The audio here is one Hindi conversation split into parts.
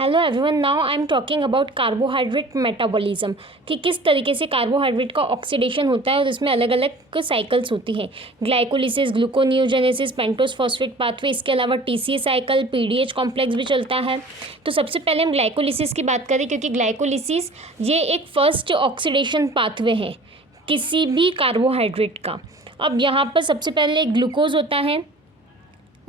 Hello everyone, now I am talking about carbohydrate metabolism कि किस तरीके से कार्बोहाइड्रेट का ऑक्सीडेशन होता है और इसमें अलग अलग साइकिल्स होती है। Glycolysis, gluconeogenesis, pentose phosphate pathway, इसके अलावा टीसीए साइकिल, पीडीएच कॉम्प्लेक्स भी चलता है। तो सबसे पहले हम ग्लाइकोलिसिस की बात करें, क्योंकि ग्लाइकोलिसिस ये एक फर्स्ट ऑक्सीडेशन पाथवे है किसी भी कार्बोहाइड्रेट का। अब यहाँ पर सबसे पहले ग्लूकोज होता है,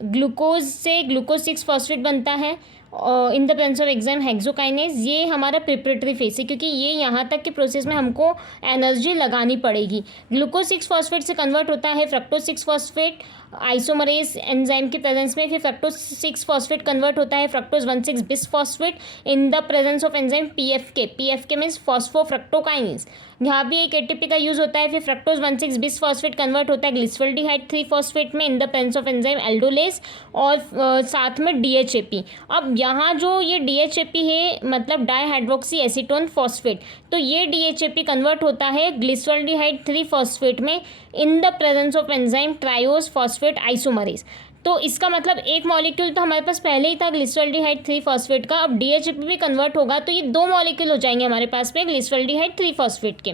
ग्लूकोज से ग्लूकोज 6 फॉस्फेट बनता है इन the presence of enzyme hexokinase. ये हमारा प्रिपरेटरी फेस है, क्योंकि ये यहाँ तक के प्रोसेस में हमको एनर्जी लगानी पड़ेगी। ग्लूकोज 6 फॉस्फेट से कन्वर्ट होता है फ्रक्टोज 6 फॉस्फेट आइसोमरेज एंजाइम के प्रेजेंस में। फिर फ्रक्टोज 6 फॉस्फेट कन्वर्ट होता है fructose 1,6 bis phosphate in the presence of enzyme PFK. PFK means phosphofructokinase. यहाँ भी एक एटीपी का यूज होता है। फिर फ्रक्टोज 1,6 बिस फॉस्फेट कन्वर्ट होता है ग्लिसरॉल्डिहाइड 3 फॉस्फेट में in the presence of enzyme aldolase और साथ में डीएचएपी। अब यहाँ जो ये डीएचएपी है मतलब डाईहाइड्रोक्सी एसीटोन फॉस्फेट, तो ये डीएचएपी कन्वर्ट होता है ग्लिसरॉल्डिहाइड 3 फॉस्फेट में in the presence of enzyme triose phosphate isomerase. तो इसका मतलब एक मॉलिक्यूल तो हमारे पास पहले ही था ग्लिसरॉल्डिहाइड 3 फॉस्फेट का, अब डीएचएपी भी कन्वर्ट होगा तो ये 2 मॉलिक्यूल हो जाएंगे हमारे पास में ग्लिसरॉल्डिहाइड 3 फॉस्फेट के।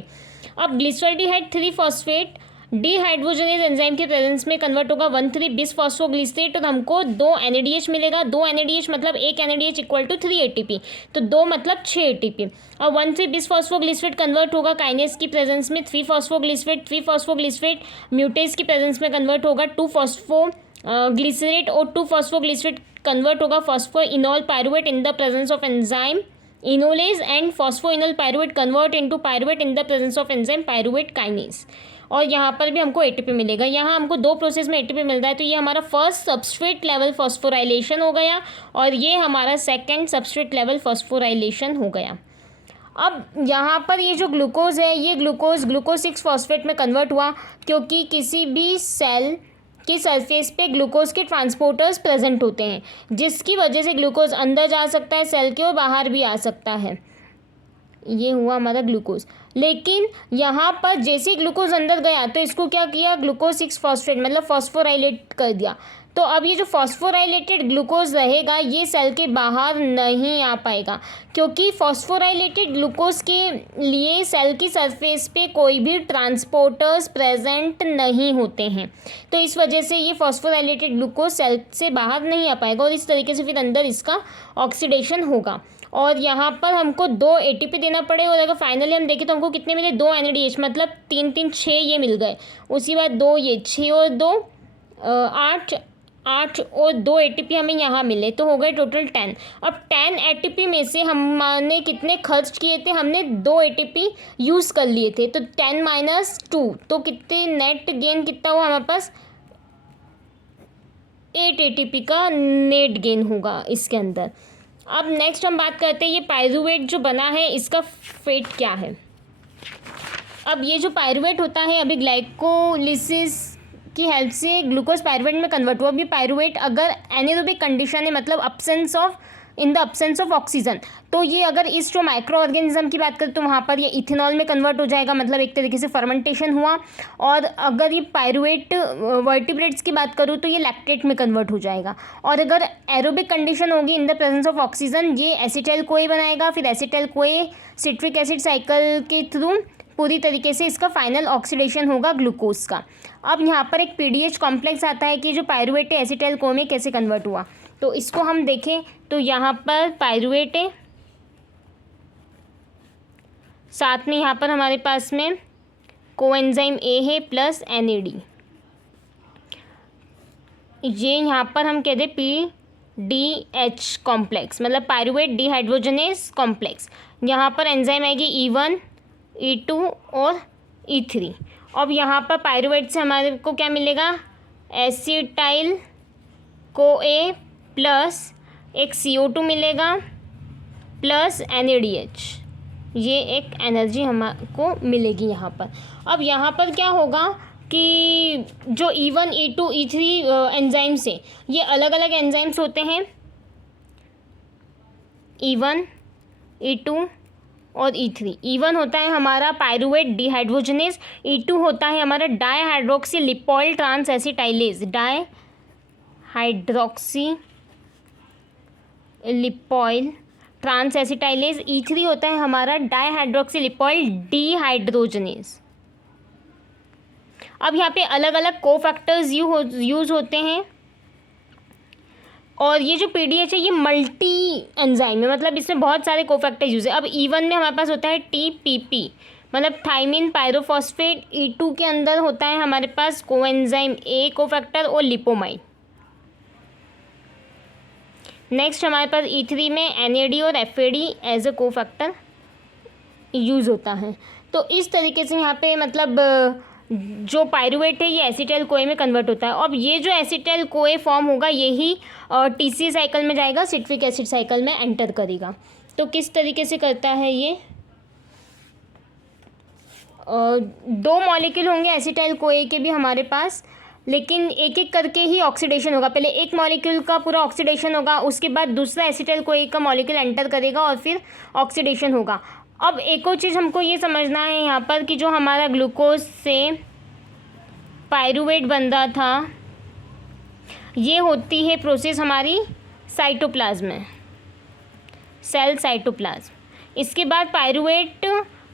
अब ग्लिसरॉल्डिहाइड 3 फॉस्फेट डीहाइड्रोजनेज एंजाइम के प्रेजेंस में कन्वर्ट होगा 1,3 बिस फॉस्फोग्लिसरेट और हमको 2 NADH मिलेगा। 2 NADH मतलब एक NADH इक्वल टू 3 ATP, तो 2 मतलब 6 ATP। और 1,3 बिस फॉस्फोग्लिसरेट कन्वर्ट होगा काइनेज की प्रेजेंस में 3 फॉस्फोग्लिसरेट। 3 फॉस्फोग्लिसरेट म्यूटेज की प्रेजेंस में कन्वर्ट होगा 2 फॉस्फोग्लिसरेट और 2 फॉस्फोग्लिसरेट कन्वर्ट होगा phosphoenol pyruvate in the presence of enzyme enolase and phosphoenol pyruvate convert into pyruvate in the presence of enzyme pyruvate kinase. और यहाँ पर भी हमको एटीपी मिलेगा। यहाँ हमको 2 प्रोसेस में एटीपी मिलता है, तो ये हमारा फर्स्ट सबस्ट्रेट लेवल फॉस्फोराइलेशन हो गया और ये हमारा सेकंड सबस्ट्रेट लेवल फॉस्फोराइलेशन हो गया। अब यहाँ पर ये जो ग्लूकोज है ये ग्लूकोज 6 फॉस्फेट में कन्वर्ट हुआ, क्योंकि किसी भी सेल की सरफेस पे ग्लूकोज के ट्रांसपोर्टर्स प्रेजेंट होते हैं, जिसकी वजह से ग्लूकोज अंदर जा सकता है सेल के और बाहर भी आ सकता है। ये हुआ हमारा ग्लूकोज। लेकिन यहाँ पर जैसे ही ग्लूकोज अंदर गया तो इसको क्या किया, ग्लूकोज 6 फॉस्फेट मतलब फॉस्फोराइलेट कर दिया। तो अब ये जो फॉस्फोराइलेटेड ग्लूकोज रहेगा ये सेल के बाहर नहीं आ पाएगा, क्योंकि फॉस्फोराइलेटेड ग्लूकोज के लिए सेल की सरफेस पे कोई भी ट्रांसपोर्टर्स प्रेजेंट नहीं होते हैं। तो इस वजह से ये फॉस्फोराइलेटेड ग्लूकोज सेल से बाहर नहीं आ पाएगा और इस तरीके से फिर अंदर इसका ऑक्सीडेशन होगा। और यहाँ पर हमको 2 ATP देना पड़ेगा और अगर फाइनली हम देखें तो हमको कितने मिले, 2 NADH मतलब 3 3 6 ये मिल गए। उसी बाद 2 ये 6 और 2 8 और 2 ATP हमें यहाँ मिले, तो हो गए टोटल 10। अब 10 ATP में से हमने कितने खर्च किए थे, हमने 2 ATP यूज़ कर लिए थे, तो 10 माइनस 2 तो कितने नेट गेन कितना हुआ हमारे पास, 8 ATP का नेट गेन होगा इसके अंदर। अब नेक्स्ट हम बात करते हैं ये पायरुवेट जो बना है इसका फेट क्या है। अब ये जो पायरुवेट होता है अभी ग्लाइकोलिसिस की हेल्प से ग्लूकोज पायरुवेट में कन्वर्ट हुआ। अभी पायरुवेट अगर एनारोबिक कंडीशन है मतलब in the absence of oxygen, तो ये अगर इस जो माइक्रो ऑर्गेनिज्म की बात करें तो वहाँ पर ये इथेनॉल में कन्वर्ट हो जाएगा, मतलब एक तरीके से फर्मेंटेशन हुआ। और अगर ये पायरुवेट वर्टिब्रेट्स की बात करूँ तो ये लैक्टेट में कन्वर्ट हो जाएगा। और अगर एरोबिक कंडीशन होगी इन द प्रेजेंस ऑफ ऑक्सीजन ये एसिटाइल कोए बनाएगा, फिर acetyl CoA citric acid cycle के थ्रू पूरी तरीके से इसका फाइनल ऑक्सीडेशन होगा ग्लूकोज का। अब यहाँ पर एक पीडीएच कॉम्प्लेक्स आता है कि जो पायरुवेट है एसिटाइल को में कैसे कन्वर्ट हुआ, तो इसको हम देखें तो यहाँ पर पायरुवेट है, साथ में यहाँ पर हमारे पास में कोएंजाइम ए है प्लस NAD। ये यहाँ पर हम कहते हैं PDH कॉम्प्लेक्स मतलब पायरुवेट डीहाइड्रोजनेज कॉम्प्लेक्स। यहाँ पर एंजाइम आएगी E1 E2 और E3। अब यहाँ पर पायरुवेट से हमारे को क्या मिलेगा, एसिटाइल कोए प्लस एक CO2 मिलेगा प्लस NADH, ये एक एनर्जी हमको मिलेगी यहाँ पर। अब यहाँ पर क्या होगा कि जो E1 E2 E3 एंजाइम्स से ये अलग अलग एंजाइम्स होते हैं, E1 E2 और E3। E1 होता है हमारा पायरुवेट डीहाइड्रोजनेज, E2 होता है हमारा dihydroxy lipoyl transacetylase, dihydroxy lipoyl transacetylase. E3 होता है हमारा डाईहाइड्रोक्सिलिपोइल डिहाइड्रोजनेज। अब यहाँ पे अलग अलग कोफैक्टर्स यूज़ होते हैं, और ये जो PDH है ये मल्टी एंजाइम है, मतलब इसमें बहुत सारे कोफैक्टर यूज़ है। अब E1 में हमारे पास होता है TPP, मतलब थाइमिन पायरोफॉस्फेट। E2 के अंदर होता है हमारे पास कोएंजाइम A कोफैक्टर और लिपोमाइड। नेक्स्ट हमारे पास E3 में NAD और FAD as a cofactor use होता है। तो इस तरीके से यहाँ पे मतलब जो पायरुवेट है ये एसिटाइल कोए में कन्वर्ट होता है। अब ये जो एसिटाइल कोए फॉर्म होगा यही TCA साइकिल में जाएगा, सिट्रिक एसिड साइकिल में एंटर करेगा। तो किस तरीके से करता है ये, दो मॉलिक्यूल होंगे एसिटाइल कोए के भी हमारे पास, लेकिन एक एक करके ही ऑक्सीडेशन होगा। पहले एक मॉलिक्यूल का पूरा ऑक्सीडेशन होगा, उसके बाद दूसरा एसिटाइल कोए का मॉलिक्यूल एंटर करेगा और फिर ऑक्सीडेशन होगा। अब एक और चीज़ हमको ये समझना है यहाँ पर कि जो हमारा ग्लूकोज से पायरुवेट बन रहा था, ये होती है प्रोसेस हमारी साइटोप्लाज्म में, सेल साइटोप्लाज्म। इसके बाद पायरुवेट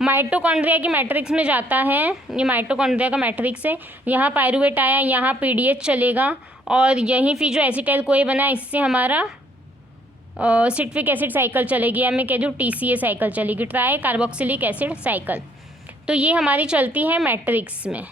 माइटोकॉन्ड्रिया की मैट्रिक्स में जाता है, ये माइटोकॉन्ड्रिया का मैट्रिक्स है। यहाँ पायरुवेट आया, यहाँ PDH चलेगा, और यहीं फिर जो एसिटाइल कोए बना इससे हमारा सिट्रिक एसिड साइकिल चलेगी, या मैं कह दूँ TCA साइकिल चलेगी, ट्राई कार्बोक्सिलिक एसिड साइकिल। तो ये हमारी चलती है मैट्रिक्स में।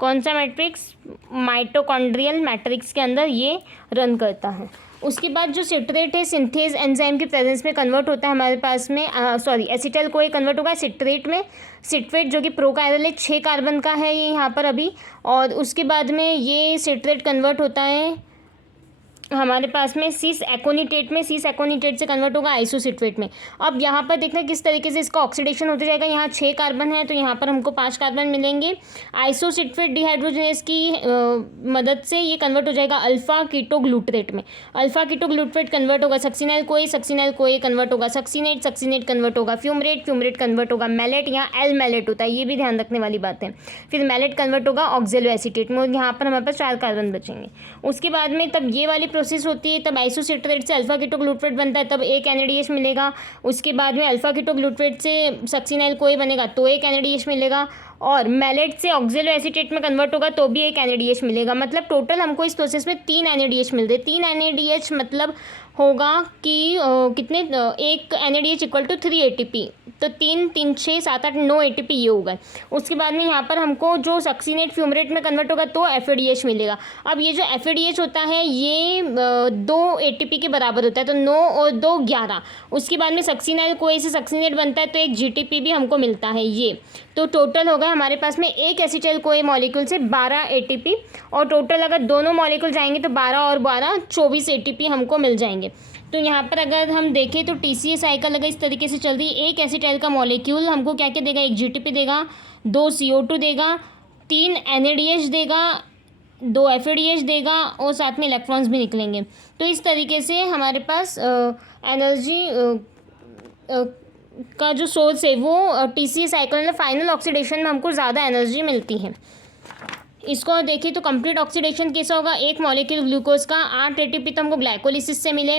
कौन सा मैट्रिक्स? माइटोकॉन्ड्रियल मैट्रिक्स के अंदर ये रन करता है। उसके बाद जो सिट्रेट है सिंथेज एंजाइम की प्रेजेंस में कन्वर्ट होता है हमारे पास में, एसिटाइल कोए कन्वर्ट होगा सिट्रेट में। सिट्रेट जो कि प्रोकायरल है, 6 कार्बन का है ये यहाँ पर अभी, और उसके बाद में ये सिट्रेट कन्वर्ट होता है हमारे पास में सिस एकोनिटेट में, सिस एकोनिटेट से कन्वर्ट होगा आइसोसिट्रेट में। अब यहाँ पर देखना किस तरीके से इसका ऑक्सीडेशन होते जाएगा। यहाँ 6 कार्बन है तो यहाँ पर हमको 5 कार्बन मिलेंगे। आइसोसिट्रेट डिहाइड्रोजनेज की मदद से ये कन्वर्ट हो जाएगा अल्फा कीटोग्लूट्रेट में। अल्फा कीटोग्लूट्रेट कन्वर्ट होगा सक्सिनाइल कोए कन्वर्ट होगा सक्सीनेट कन्वर्ट होगा फ्यूमरेट कन्वर्ट होगा मैलेट, यहाँ एल मैलेट होता है, ये भी ध्यान रखने वाली बात है। फिर मैलेट कन्वर्ट होगा ऑक्जेलो एसीटेट में, और यहाँ पर हमारे पास 4 कार्बन बचेंगे। उसके बाद में तब ये वाली प्रोसेस होती है, तब आइसोसिट्रेट से अल्फा कीटोग्लूट्रेट बनता है, तब एक NADH मिलेगा। उसके बाद में अल्फा कीटोग्लूट्रेट से सक्सिनाइल कोए बनेगा तो एक NADH मिलेगा, और मैलेट से ऑक्जेलो एसीटेट में कन्वर्ट होगा तो भी एक NADH मिलेगा। मतलब टोटल हमको इस प्रोसेस में 3 NADH मिलते हैं। 3 NADH मतलब होगा कि कितने, एक NADH इक्वल टू 3 ATP, तो 3 3 6 7 8 9 ATP ये होगा। उसके बाद में यहाँ पर हमको जो सक्सीनेट फ्यूमरेट में कन्वर्ट होगा तो FADH मिलेगा। अब ये जो FADH होता है ये 2 ATP के बराबर होता है, तो 9 और 2 11। उसके बाद में सक्सीनाइल कोए से सक्सीनेट बनता है तो एक GTP भी हमको मिलता है ये। तो टोटल हो गया हमारे पास में एक एसिटाइल कोए मॉलिक्यूल से 12 ATP, और टोटल अगर दोनों मॉलिक्यूल जाएंगे तो 12 और 12 24 ATP हमको मिल जाएंगे। तो यहाँ पर अगर हम देखें तो TCA साइकिल अगर इस तरीके से चल रही है, एक एसिटाइल का मॉलिक्यूल हमको क्या क्या देगा, एक GTP देगा, 2 CO2 देगा, 3 NADH देगा, 2 FADH देगा, और साथ में इलेक्ट्रॉन्स भी निकलेंगे। तो इस तरीके से हमारे पास एनर्जी का जो सोर्स है वो TCA साइकिल में फाइनल ऑक्सीडेशन में हमको ज़्यादा एनर्जी मिलती है। इसको देखें तो कंप्लीट ऑक्सीडेशन कैसा होगा, एक मॉलिक्यूल ग्लूकोज का 8 ATP तो हमको ग्लाइकोलिसिस से मिले,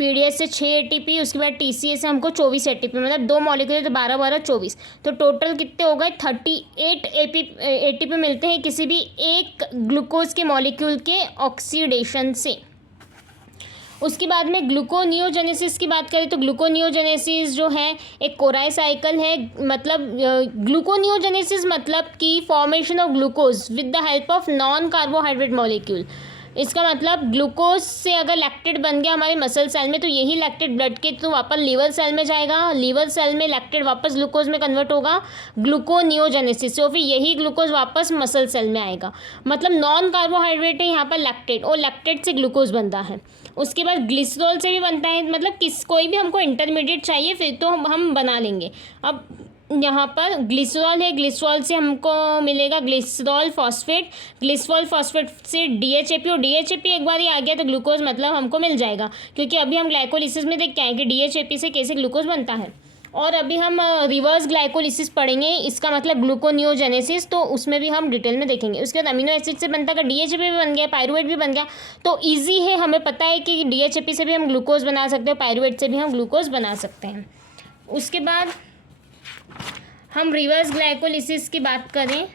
PDH से 6 ATP, उसके बाद TCA से हमको 24 ATP, मतलब 2 मॉलिक्यूल तो 12 12 24, तो टोटल कितने हो गए 38 ATP मिलते हैं किसी भी एक ग्लूकोज के मॉलिक्यूल के ऑक्सीडेशन से। उसके बाद में ग्लूकोनियोजेनेसिस की बात करें तो ग्लूकोनियोजेनेसिस जो है एक कोराई साइकिल है। मतलब ग्लूकोनियोजेनेसिस मतलब कि formation of glucose with the help of non carbohydrate molecule. इसका मतलब ग्लूकोज से अगर लैक्टेट बन गया हमारे मसल सेल में तो यही लैक्टेट ब्लड के थ्रू वापस लीवर सेल में जाएगा, लीवर सेल में लैक्टेट वापस ग्लूकोज में कन्वर्ट होगा ग्लूकोनियोजेनेसिस से, और फिर यही ग्लूकोज वापस मसल सेल में आएगा। मतलब नॉन कार्बोहाइड्रेट है यहाँ पर लैक्टेट, और लैक्टेट से ग्लूकोज बनता है। उसके बाद ग्लिसरॉल से भी बनता है, मतलब कोई भी हमको इंटरमीडिएट चाहिए फिर तो हम बना लेंगे। अब यहाँ पर ग्लिसरॉल है, ग्लिसरॉल से हमको मिलेगा ग्लिसरॉल फॉस्फेट, ग्लिसरॉल फॉस्फेट से DHAP, और DHAP एक बार ही आ गया तो ग्लूकोज मतलब हमको मिल जाएगा, क्योंकि अभी हम ग्लाइकोलिसिस में देख के आए कि DHAP से कैसे ग्लूकोज बनता है। और अभी हम रिवर्स ग्लाइकोलिसिस पढ़ेंगे, इसका मतलब ग्लूकोनियोजेनेसिस, तो उसमें भी हम डिटेल में देखेंगे। उसके बाद अमीनो एसिड से बनता है, डीएचए भी बन गया, पायरुवेट भी बन गया, तो ईजी है, हमें पता है कि डीएचएपी से भी हम ग्लूकोज बना सकते हैं, पायरुवेट से भी हम ग्लूकोज बना सकते हैं। उसके बाद हम रिवर्स ग्लाइकोलिसिस की बात करें,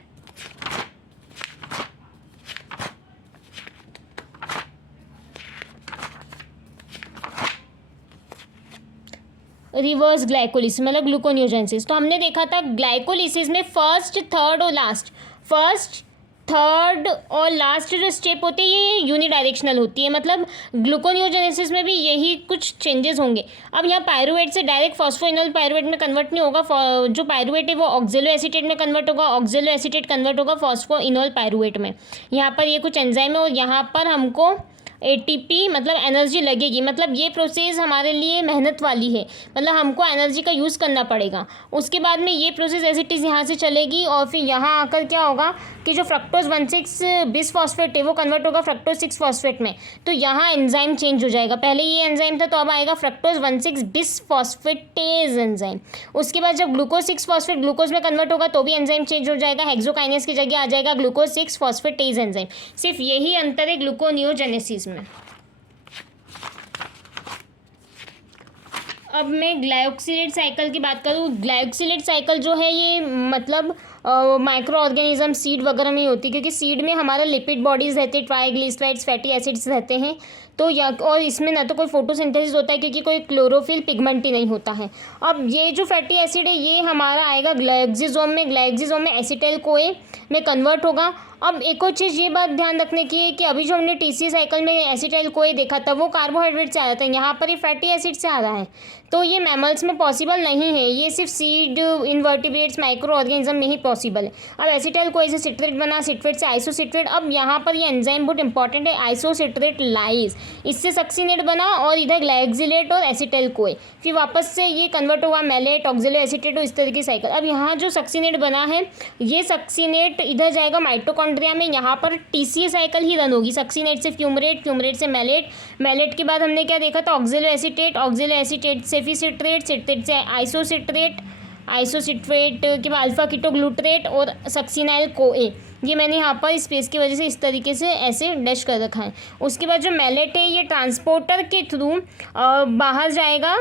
रिवर्स ग्लाइकोलिसिस मतलब ग्लूकोनियोजेनेसिस, तो हमने देखा था ग्लाइकोलिसिस में फर्स्ट थर्ड और लास्ट जो स्टेप होती है ये यूनिडायरेक्शनल होती है, मतलब ग्लूकोनियोजेनेसिस में भी यही कुछ चेंजेस होंगे। अब यहाँ पायरुवेट से डायरेक्ट फॉस्फोइनोल पायरुवेट में कन्वर्ट नहीं होगा, जो पायरुवेट है वो ऑक्जेलो एसीटेट में कन्वर्ट होगा, ऑक्जेलो एसीटेट कन्वर्ट होगा फॉस्फोइनोल पायरुवेट में। यहाँ पर ये कुछ एंजाइम है और यहाँ पर हमको एटीपी मतलब एनर्जी लगेगी, मतलब ये प्रोसेस हमारे लिए मेहनत वाली है, मतलब हमको एनर्जी का यूज़ करना पड़ेगा। उसके बाद में ये प्रोसेस एज इट इज़ यहाँ से चलेगी और फिर यहाँ आकर क्या होगा कि जो फ्रक्टोज 1,6 बिसफॉस्फेट है वो कन्वर्ट होगा फ्रक्टोज 6 फॉस्फेट में, तो यहाँ एंजाइम चेंज हो जाएगा। पहले ये एंजाइम था तो अब आएगा फ्रक्टोज 1,6 बिसफॉस्फेटेज एंजाइम। उसके बाद जब ग्लूकोज 6 फॉस्फेट ग्लूकोज में कन्वर्ट होगा तो भी एंजाइम चेंज हो जाएगा, हेक्सोकाइनेस की जगह आ जाएगा ग्लूकोज 6 फॉस्फेटेज एंजाइम। सिर्फ यही अंतर है ग्लूकोनियोजेनेसिस में। अब मैं ग्लाइकोसिलेट साइकिल की बात करूँ, ग्लाइकोसिलेट साइकिल जो है ये मतलब माइक्रो ऑर्गेनिज्म सीड वगैरह में होती है, क्योंकि सीड में हमारा लिपिड बॉडीज़ रहते हैं, ट्राइग्लिसराइड्स फैटी एसिड्स रहते हैं, तो या और इसमें ना तो कोई फोटोसिंथेसिस होता है क्योंकि कोई क्लोरोफिल पिगमेंट ही नहीं होता है। अब ये जो फैटी एसिड है ये हमारा आएगा ग्लाइक्सिसोम में एसिटाइल कोए में कन्वर्ट होगा। अब एक और चीज़ ये बात ध्यान रखने की है कि अभी जो हमने टीसी साइकिल में एसिटाइल कोए देखा था वो कार्बोहाइड्रेट से आ रहा था, यहाँ पर ये फैटी एसिड से आ रहा है, तो ये मैमल्स में पॉसिबल नहीं है, ये सिर्फ सीड इनवर्टिब्रेट्स माइक्रो ऑर्गेनिज्म में ही पॉसिबल है। अब एसिटाइल कोए से सिट्रेट बना, सिट्रेट से आइसोसिट्रेट। अब यहाँ पर ये एंजाइम बहुत इंपॉर्टेंट है, आइसोसिट्रेट लाइज, इससे सक्सीनेट बना और इधर ग्लाइक्सिलेट और एसिटाइल कोए, फिर वापस से ये कन्वर्ट होगा मैलेट ऑक्जेलो एसिटेट और इस तरह की साइकिल। अब यहाँ जो सक्सीनेट बना है ये सक्सीनेट इधर जाएगा माइटोकॉन्ड्रिया में, यहाँ पर टीसीए साइकिल ही रन होगी, सक्सीनेट से फ्यूमरेट, फ्यूमरेट से मैलेट, मैलेट के बाद हमने क्या देखा था ऑक्जेलो एसिटेट से फिर सिट्रेट, सिट्रेट से आइसोसिट्रेट के बाद अल्फा कीटोग्लूटरेट और सक्सीनाइल कोए। ये मैंने यहाँ पर स्पेस की वजह से इस तरीके से ऐसे डैश कर रखा है। उसके बाद जो मैलेट है ये ट्रांसपोर्टर के थ्रू बाहर जाएगा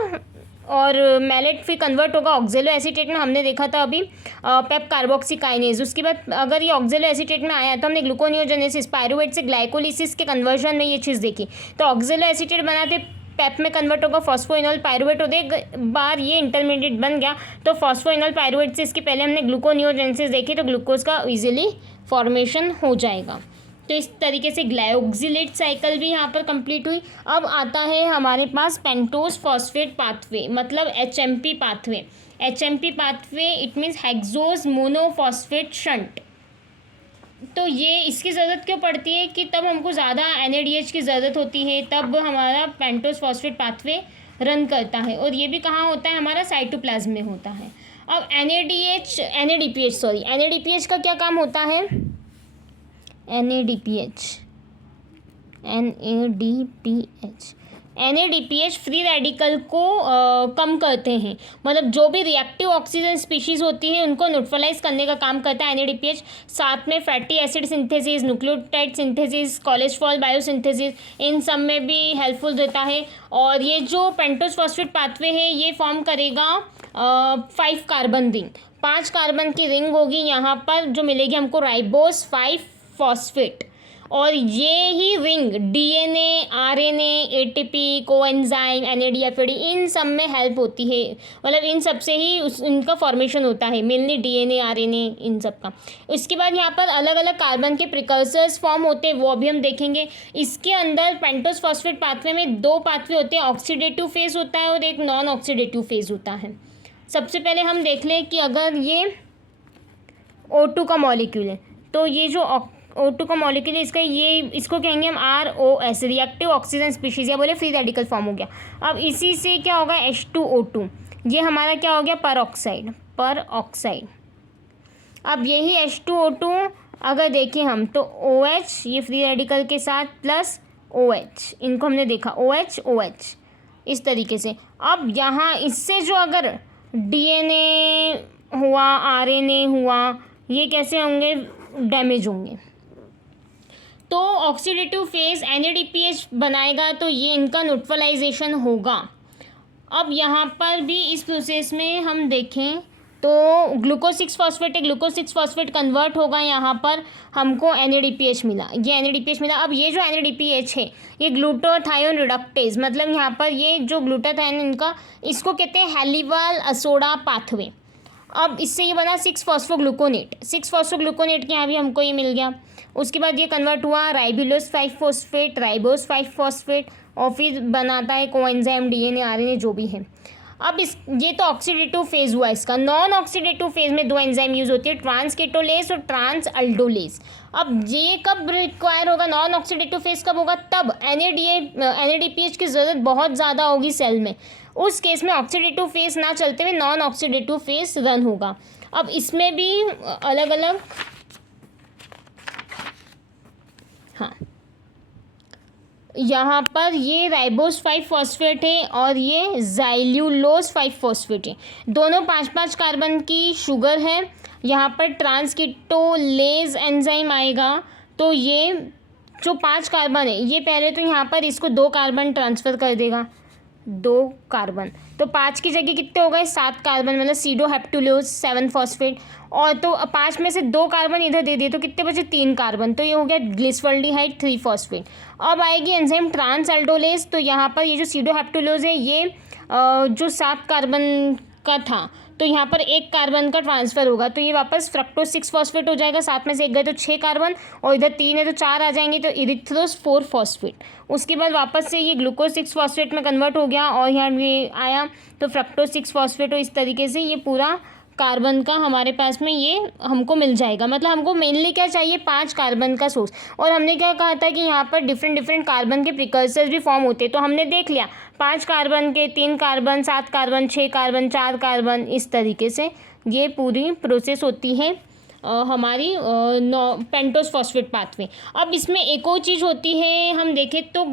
और मैलेट फिर कन्वर्ट होगा ऑक्जेलो एसीटेट में, हमने देखा था अभी पेप कार्बोक्सीकाइनेज। उसके बाद अगर ये ऑक्जेलो एसीटेट में आया तो हमने ग्लूकोनियोजेनेसिस पायरुवेट से ग्लाइकोलिसिस के कन्वर्जन में ये चीज़ देखी, तो ऑक्जेलो एसीटेट बनाते पेप में कन्वर्ट होगा फॉस्फोइनोल पायरुवेट होते, एक बार ये इंटरमीडिएट बन गया तो फॉस्फोइनोल पायरुवेट से इसके पहले हमने ग्लूकोनियोजेनेसिस देखी तो ग्लूकोज का इजीली फॉर्मेशन हो जाएगा। तो इस तरीके से ग्लाइकोसिलेट साइकिल भी यहाँ पर कंप्लीट हुई। अब आता है हमारे पास पेंटोस फॉस्फेट पाथवे मतलब HMP pathway. HMP pathway it means hexose monophosphate shunt. तो ये इसकी ज़रूरत क्यों पड़ती है कि तब हमको ज़्यादा NADH की ज़रूरत होती है, तब हमारा पेंटोस फॉस्फेट पाथवे रन करता है, और ये भी कहाँ होता है हमारा साइटोप्लाज्म में होता है। अब NADPH का क्या काम होता है, NADPH फ्री रेडिकल को कम करते हैं, मतलब जो भी रिएक्टिव ऑक्सीजन स्पीशीज़ होती है उनको न्यूट्रलाइज करने का काम करता है NADPH। साथ में fatty acid synthesis, nucleotide synthesis, cholesterol biosynthesis, इन सब में भी हेल्पफुल रहता है। और ये जो पेंटोस फॉस्फेट पाथवे है ये फॉर्म करेगा 5 कार्बन रिंग, 5 कार्बन की रिंग होगी यहाँ पर जो मिलेगी हमको राइबोस 5 फॉस्फेट, और ये ही ring DNA, RNA, ATP, coenzyme, NADPH इन सब में हेल्प होती है, मतलब इन सब से ही इनका फॉर्मेशन होता है, मेनली DNA, RNA इन सब का। इसके बाद यहाँ पर अलग अलग कार्बन के प्रिकर्सर्स फॉर्म होते हैं, वो अभी हम देखेंगे। इसके अंदर पेंटोस फॉस्फेट पाथवे में 2 पाथवे होते हैं, ऑक्सीडेटिव फेज होता है और एक नॉन ऑक्सीडेटिव फेज होता है। सबसे पहले हम देख लें कि अगर ये O2 का मॉलिक्यूल है तो ये जो O2 का मॉलिक्यूल है इसको कहेंगे हम ROS रिएक्टिव ऑक्सीजन स्पीशीज़, या बोले फ्री रेडिकल फॉर्म हो गया। अब इसी से क्या होगा H2O2, ये हमारा क्या हो गया पर ऑक्साइड। अब यही H2O2 अगर देखें हम तो OH ये फ्री रेडिकल के साथ प्लस OH, इनको हमने देखा OH इस तरीके से। अब यहाँ इससे जो अगर डीएनए हुआ, आरएनए हुआ, ये कैसे होंगे, डैमेज होंगे। तो ऑक्सीडेटिव फेज NADPH बनाएगा तो ये इनका न्यूट्रलाइजेशन होगा। अब यहाँ पर भी इस प्रोसेस में हम देखें तो ग्लूकोज 6 फॉस्फेट है, ग्लूकोज 6 फॉस्फेट कन्वर्ट होगा, यहाँ पर हमको NADPH मिला, ये NADPH मिला। अब ये जो NADPH है ये ग्लूटाथायोन रिडक्टेज, मतलब यहाँ पर ये जो ग्लूटाथायोन इनका, इसको कहते हैं हैलीवाल असोडा पाथवे। अब इससे ये बना 6 फॉस्फोग्लूकोनेट, 6 फॉस्फोग्लूकोनेट के यहाँ भी हमको ये मिल गया। उसके बाद ये कन्वर्ट हुआ राइबोलोज 5 फॉस्फेट, राइबोज 5 फॉस्फेट, और फिर बनाता है कोएंजाइम, डीएनए, आरएनए जो भी है। अब ये तो ऑक्सीडेटिव फेज हुआ इसका। नॉन ऑक्सीडेटिव फेज में 2 एंजाइम यूज होती है, ट्रांसकेटोलेज और ट्रांसअल्डोलेज। अब ये कब रिक्वायर होगा, नॉन ऑक्सीडेटिव फेज कब होगा, तब NADPH की ज़रूरत बहुत ज़्यादा होगी सेल में। उस केस में ऑक्सीडेटिव फेज ना चलते हुए नॉन ऑक्सीडेटिव फेज रन होगा। अब इसमें भी अलग अलग, हाँ, यहाँ पर ये राइबोस 5 फॉस्फेट है और ये ज़ाइल्यूलोज 5 फॉस्फेट है, दोनों 5-5 कार्बन की शुगर है। यहाँ पर ट्रांसकीटोलेज एंजाइम आएगा, तो ये जो 5 कार्बन है ये पहले तो यहाँ पर इसको 2 कार्बन ट्रांसफ़र कर देगा, 2 कार्बन, तो 5 की जगह कितने हो गए, 7 कार्बन, मतलब सीडोहेप्टुलोज 7 फॉस्फेट, और तो 5 में से 2 कार्बन इधर दे दिए तो कितने बचे, 3 कार्बन, तो ये हो गया ग्लिसरॉल्डिहाइड 3 फॉस्फेट। अब आएगी एंजाइम ट्रांसअल्डोलेज, तो यहाँ पर ये जो सीडोहेप्टुलोज है ये जो 7 कार्बन का था तो यहाँ पर 1 कार्बन का ट्रांसफ़र होगा, तो ये वापस फ्रक्टोज 6 फॉस्फेट हो जाएगा, 7 में से 1 गए तो 6 कार्बन, और इधर 3 है तो 4 आ जाएंगे, तो इरिथ्रोज 4 फॉस्फेट। उसके बाद वापस से ये ग्लूकोज 6 फॉस्फेट में कन्वर्ट हो गया और यहाँ ये आया तो फ्रक्टोज 6 फॉस्फेट, और इस तरीके से ये पूरा कार्बन का हमारे पास में ये हमको मिल जाएगा। मतलब हमको मेनली क्या चाहिए, 5 कार्बन का सोर्स, और हमने क्या कहा था कि यहाँ पर डिफरेंट कार्बन के प्रिकर्सर्स भी फॉर्म होते हैं, तो हमने देख लिया 5 कार्बन के 3 कार्बन, 7 कार्बन, 6 कार्बन, 4 कार्बन, इस तरीके से ये पूरी प्रोसेस होती है हमारी पेंटोस फॉस्फेट पाथवे। अब इसमें एक और चीज़ होती है, हम देखें तो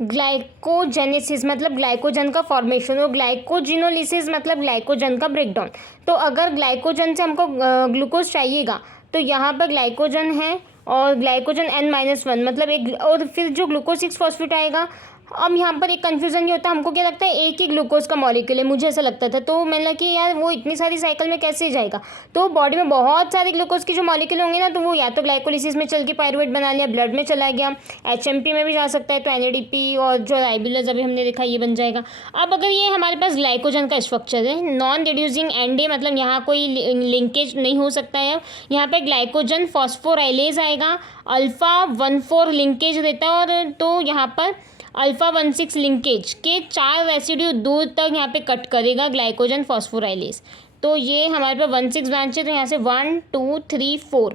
ग्लाइकोजेनेसिस मतलब ग्लाइकोजन का फॉर्मेशन, और ग्लाइकोजिनोलिसिस मतलब ग्लाइकोजन का ब्रेकडाउन। तो अगर ग्लाइकोजन से हमको ग्लूकोज चाहिएगा तो यहाँ पर ग्लाइकोजन है और ग्लाइकोजन N-1 मतलब एक, और फिर जो ग्लूकोज 6 फॉस्फेट आएगा। अब यहाँ पर एक कन्फ्यूज़न ये होता है, हमको क्या लगता है एक ही ग्लूकोज का मॉलिक्यूल है, मुझे ऐसा लगता था, तो मैंने लगा कि यार वो इतनी सारी साइकिल में कैसे जाएगा, तो बॉडी में बहुत सारे ग्लूकोज की जो मॉलिक्यूल होंगे ना, तो वो या तो ग्लाइकोलिसिस में चल के पायरुवेट बना लिया, ब्लड में चला गया, HMP में भी जा सकता है, तो NADP और जो राइबोलोज अभी हमने देखा ये बन जाएगा। अब अगर ये हमारे पास ग्लाइकोजन का स्ट्रक्चर है, नॉन रिड्यूसिंग एंडे, मतलब यहाँ कोई लिंकेज नहीं हो सकता है, यहाँ पर ग्लाइकोजन फॉस्फोराइलेज आएगा, अल्फा-1,4 लिंकेज देता है, और तो यहाँ पर अल्फा-1,6 लिंकेज के 4 रेसिड्यू दूर तक यहाँ पे कट करेगा ग्लाइकोजन फॉस्फोराइलेज। तो ये हमारे पास 1,6 ब्रांच है, तो यहाँ से 1, 2, 3, 4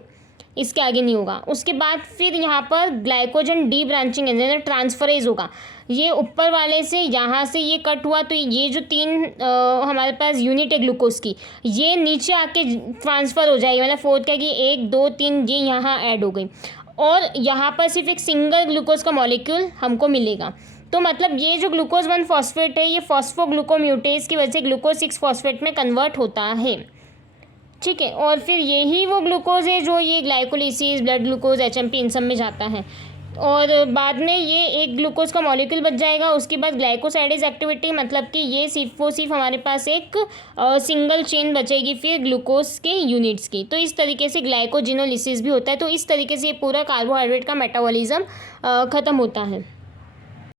इसके आगे नहीं होगा। उसके बाद फिर यहाँ पर glycogen D branching enzyme transferase होगा, ये ऊपर वाले से यहाँ से ये कट हुआ, तो ये जो 3 हमारे पास यूनिट है ग्लूकोज की, ये नीचे आके ट्रांसफ़र हो जाएगी, मतलब 4 क्या कि 1, 2, 3 ये यहाँ ऐड हो गई, और यहाँ पर सिर्फ एक सिंगल ग्लूकोज का मॉलिक्यूल हमको मिलेगा। तो मतलब ये जो ग्लूकोज 1 फॉस्फेट है ये फॉस्फोग्लूकोम्यूटेज की वजह से ग्लूकोज 6 फॉस्फेट में कन्वर्ट होता है, ठीक है। और फिर यही वो ग्लूकोज है जो ये ग्लाइकोलिसिस, ब्लड ग्लूकोज, HMP इन सब में जाता है, और बाद में ये एक ग्लूकोज का मॉलिक्यूल बच जाएगा। उसके बाद ग्लाइकोसाइडेज एक्टिविटी, मतलब कि ये सिर्फ हमारे पास एक सिंगल चेन बचेगी फिर ग्लूकोज के यूनिट्स की। तो इस तरीके से ग्लाइकोजिनोलिसिस भी होता है। तो इस तरीके से ये पूरा कार्बोहाइड्रेट का मेटाबॉलिज्म ख़त्म होता है।